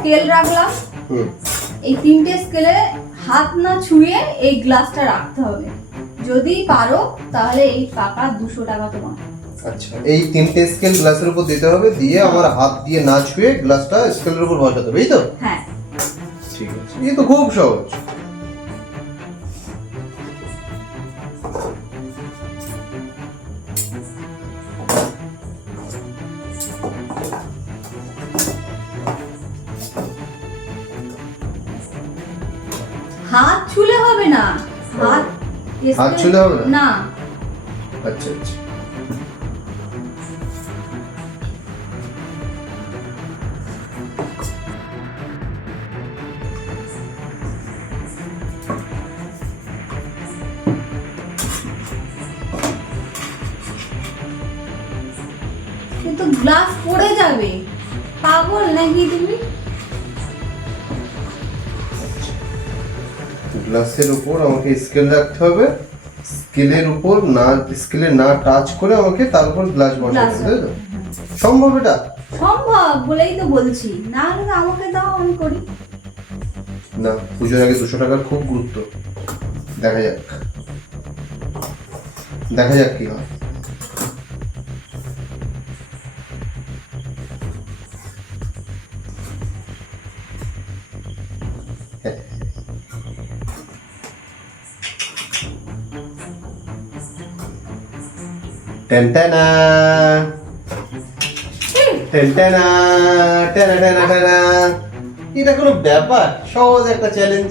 Scale রাখলাম, এই 3টে স্কেলে হাত না ছুঁয়ে এই গ্লাসটা রাখতে হবে। যদি পারো তাহলে এই টাকা 200 টাকা তোমার। আচ্ছা, এই 3টে স্কেল গ্লাসের উপর দিতে হবে, দিয়ে আমার হাত দিয়ে না ছুঁয়ে গ্লাসটা স্কেলের উপর বসাতে হবে, এই তো? হ্যাঁ ঠিক আছে, এই তো খুব সহজ। হাত ছুলে হবে না, হাত ছুলে হবে না? না। আচ্ছা আচ্ছা, কিন্তু গ্লাস পড়ে যাবে, পাগল নাকি তুমি? গ্লাসের উপর আমাকে স্কেল রাখতে হবে, স্কেলের উপর না, স্কেলে না টাচ করে আমাকে তার উপর গ্লাস বসাতে হবে, তাই তো? সম্ভব এটা? সম্ভব বলেই তো বলছি, না হলে আমাকে দাও, আমি করি। না, পুজোর আগে 200 টাকার খুব গুরুত্ব। দেখা যাক, দেখা যাক কি হয়। টেনটেনা টেনটেনা টেনা টেনা টেনা, এটা কোনো ব্যাপার? সহজ একটা চ্যালেঞ্জ।